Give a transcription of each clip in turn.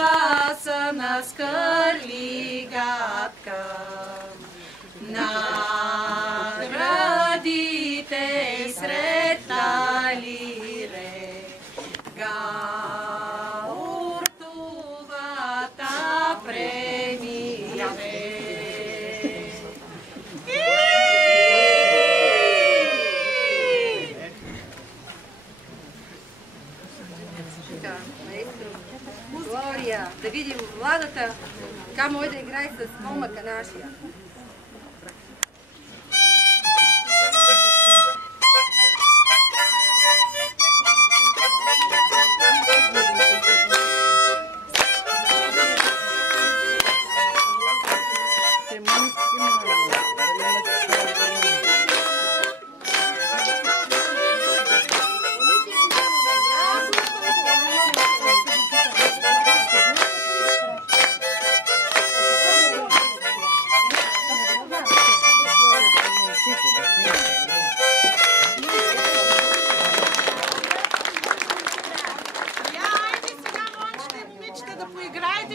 гласа на скърли гадка. Наградите сред лире, гауртувата премире. Глория, да видим младата, така може да играе с момъка нашия.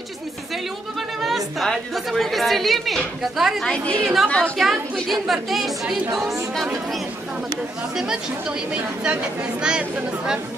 Че сме се взели убава невеста. Да се повеселими. Казари да издири едно балкянско, един въртеж, един душ. Се мъчи, то има и деца, не знаят за на сватбата.